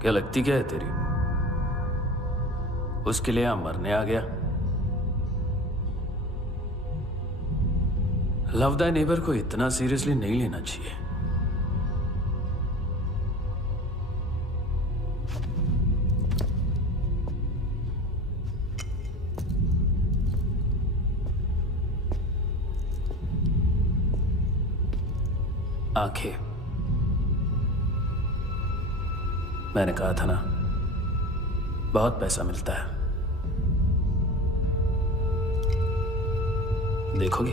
क्या लगती क्या है तेरी? उसके लिए यहां मरने आ गया? लव द नेबर को इतना सीरियसली नहीं लेना चाहिए। आंखें, मैंने कहा था ना, बहुत पैसा मिलता है। देखोगी?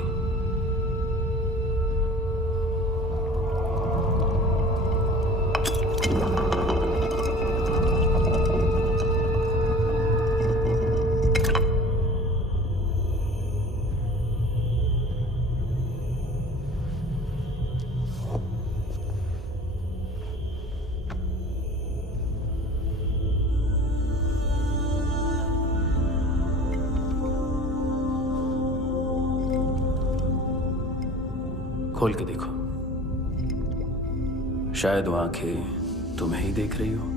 खोल के देखो, शायद वो आंखें तुम्हें ही देख रही हो।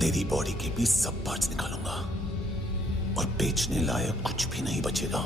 तेरी बॉडी के भी सब पार्ट्स निकालूंगा और बेचने लायक कुछ भी नहीं बचेगा।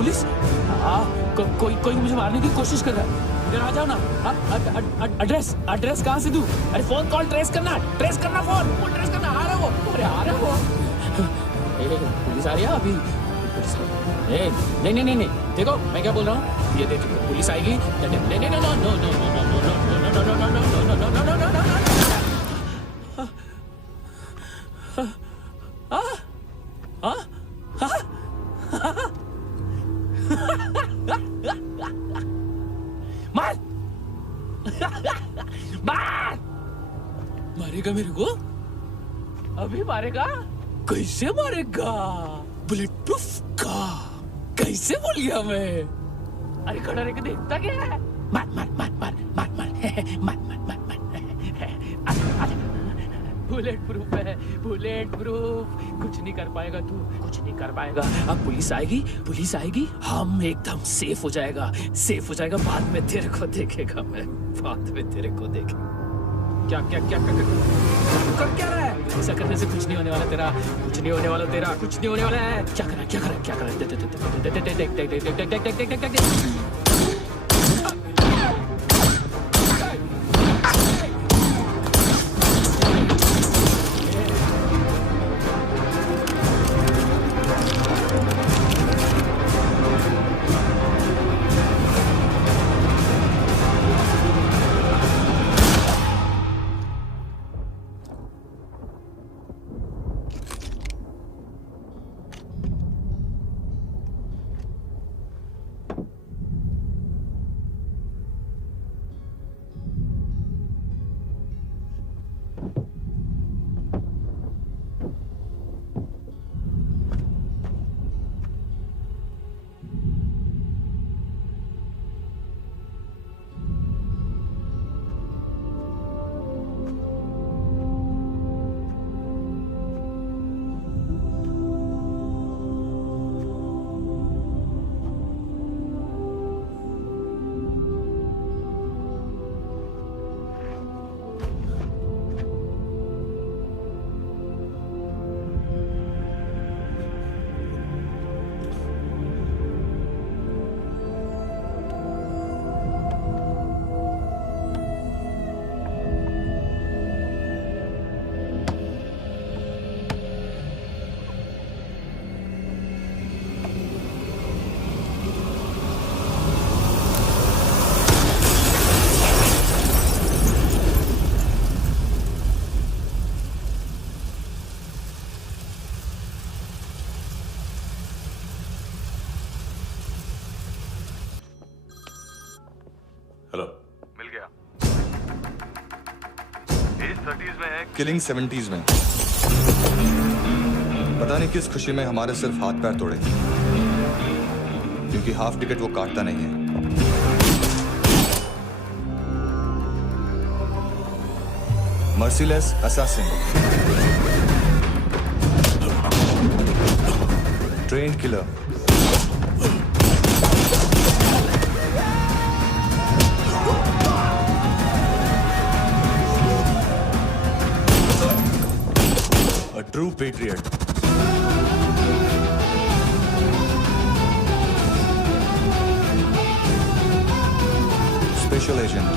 पुलिस? कोई मुझे मारने की कोशिश कर रहा है। इधर आ जाओ ना। एड्रेस कहाँ से दूं? अरे फोन कॉल ट्रेस करना फोन ट्रेस करना। आ रहा वो, अरे आ रहा वो। पुलिस आ रही है अभी। नहीं, देखो मैं क्या बोल रहा हूँ, ये देखो पुलिस आएगी। मार मारेगा मेरे को? अभी मारेगा? कैसे मारेगा? बुलेट प्रूफ का कैसे बोल गया मैं? अरे खड़ा रह के देखता क्या है? मार बुलेट प्रूफ है, बुलेट प्रूफ। कुछ नहीं कर पाएगा तू, कुछ नहीं कर पाएगा। अब पुलिस आएगी, हम एकदम सेफ हो जाएगा। बाद में तेरे को देखेगा मैं, क्या कर रहा है? ऐसा करने से कुछ नहीं होने वाला तेरा, कुछ नहीं होने वाला है। क्या कर रहा है? हेलो। मिल गया। एज 30s में है, किलिंग 70s में। पता नहीं किस खुशी में हमारे सिर्फ हाथ पैर तोड़े, क्योंकि हाफ टिकट वो काटता नहीं है। Merciless assassin, trained killer, a true patriot. Special agent.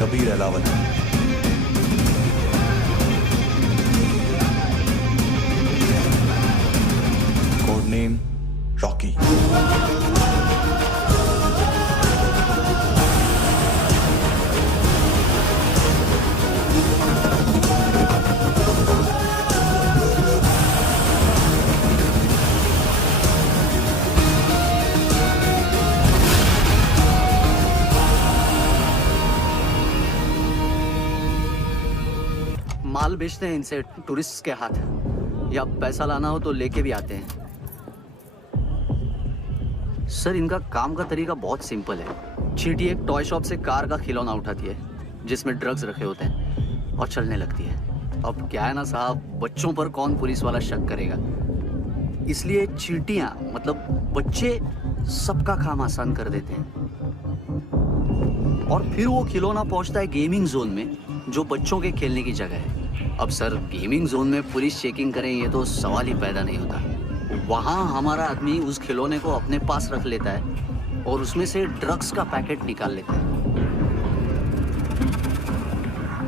Kabir Alawat. Name Rocky. माल बेचते हैं इनसे टूरिस्ट के हाथ, या पैसा लाना हो तो लेके भी आते हैं। सर इनका काम का तरीका बहुत सिंपल है। चींटी एक टॉय शॉप से कार का खिलौना उठाती है जिसमें ड्रग्स रखे होते हैं और चलने लगती है। अब क्या है ना साहब, बच्चों पर कौन पुलिस वाला शक करेगा, इसलिए चींटियां मतलब बच्चे सबका काम आसान कर देते हैं। और फिर वो खिलौना पहुंचता है गेमिंग जोन में, जो बच्चों के खेलने की जगह है। अब सर, गेमिंग जोन में पुलिस चेकिंग करें ये तो सवाल ही पैदा नहीं होता। वहाँ हमारा आदमी उस खिलौने को अपने पास रख लेता है और उसमें से ड्रग्स का पैकेट निकाल लेता है,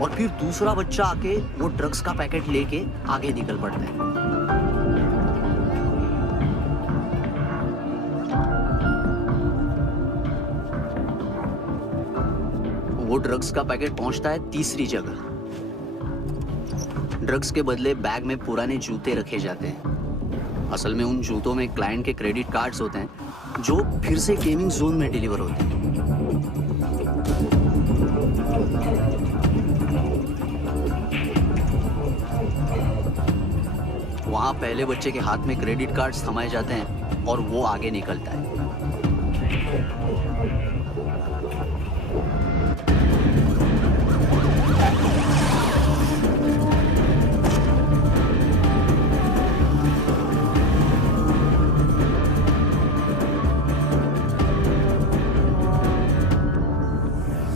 और फिर दूसरा बच्चा आके वो ड्रग्स का पैकेट लेके आगे निकल पड़ता है। वो ड्रग्स का पैकेट पहुंचता है तीसरी जगह। ड्रग्स के बदले बैग में पुराने जूते रखे जाते हैं। असल में उन जूतों में क्लाइंट के क्रेडिट कार्ड्स होते हैं, जो फिर से गेमिंग जोन में डिलीवर होते हैं। वहां पहले बच्चे के हाथ में क्रेडिट कार्ड्स थमाए जाते हैं और वो आगे निकलता है।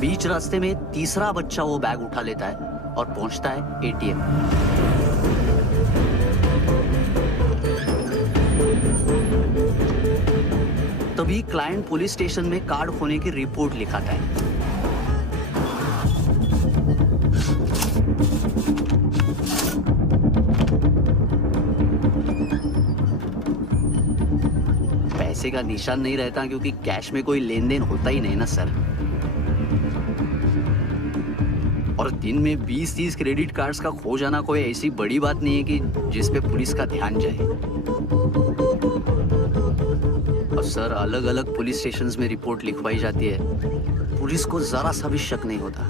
बीच रास्ते में तीसरा बच्चा वो बैग उठा लेता है और पहुंचता है एटीएम। तभी क्लाइंट पुलिस स्टेशन में कार्ड खोने की रिपोर्ट लिखाता है। पैसे का निशान नहीं रहता, क्योंकि कैश में कोई लेन देन होता ही नहीं ना सर। और दिन में 20-30 क्रेडिट कार्ड्स का खो जाना कोई ऐसी बड़ी बात नहीं है कि जिस पे पुलिस का ध्यान जाए। और सर, अलग अलग पुलिस स्टेशंस में रिपोर्ट लिखवाई जाती है, पुलिस को जरा सा भी शक नहीं होता।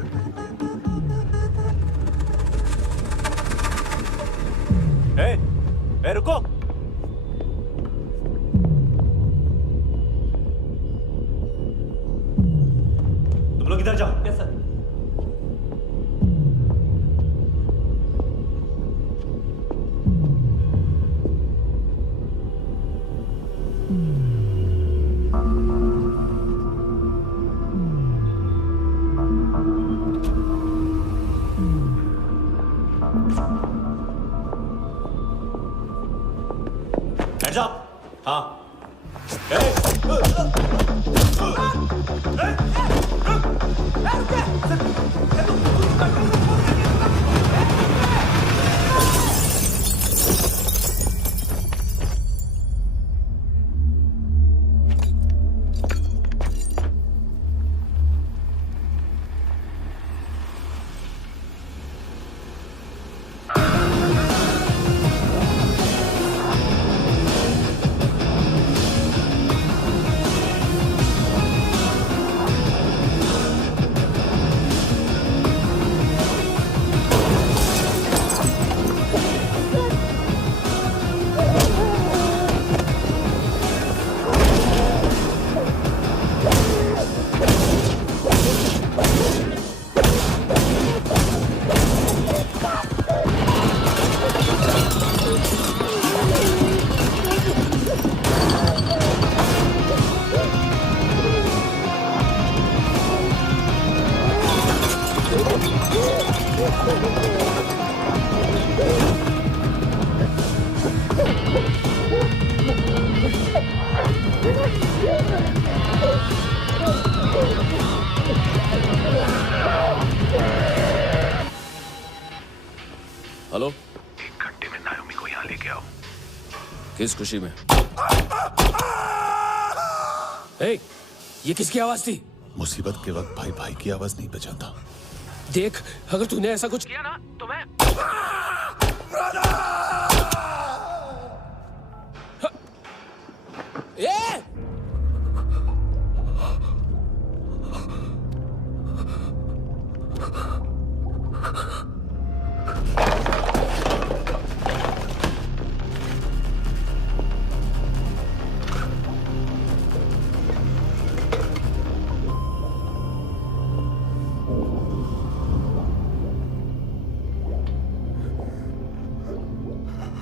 ए, रुको। तुम लोग इधर जाओ। Yes sir. Hands up. हाँ। हेलो, 1 घंटे में नायोमी को यहाँ लेके आओ। किस खुशी में? ए, ये किसकी आवाज थी? मुसीबत के वक्त भाई भाई की आवाज नहीं बचाता। देख, अगर तूने ऐसा कुछ किया ना तो मैं ए!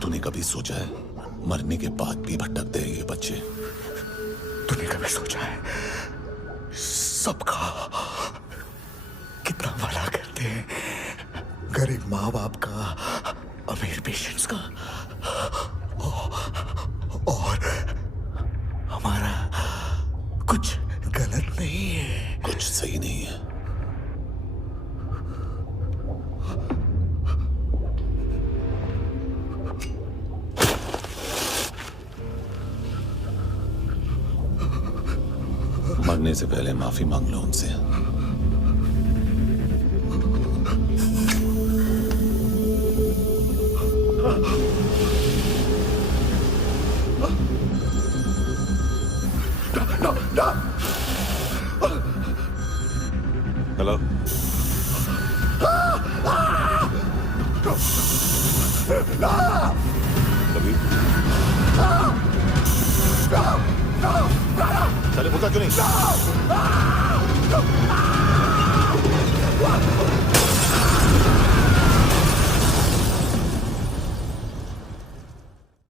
तूने कभी सोचा है मरने के बाद भी भटकते हैं ये बच्चे? तूने कभी सोचा है सबका कितना भला करते हैं? गरीब माँ बाप का, अमीर पेशेंट्स का, और हमारा कुछ गलत नहीं है, कुछ सही नहीं है। मरने से पहले माफी मांग लो उनसे। हेलो कभी चले बोलता क्यों नहीं?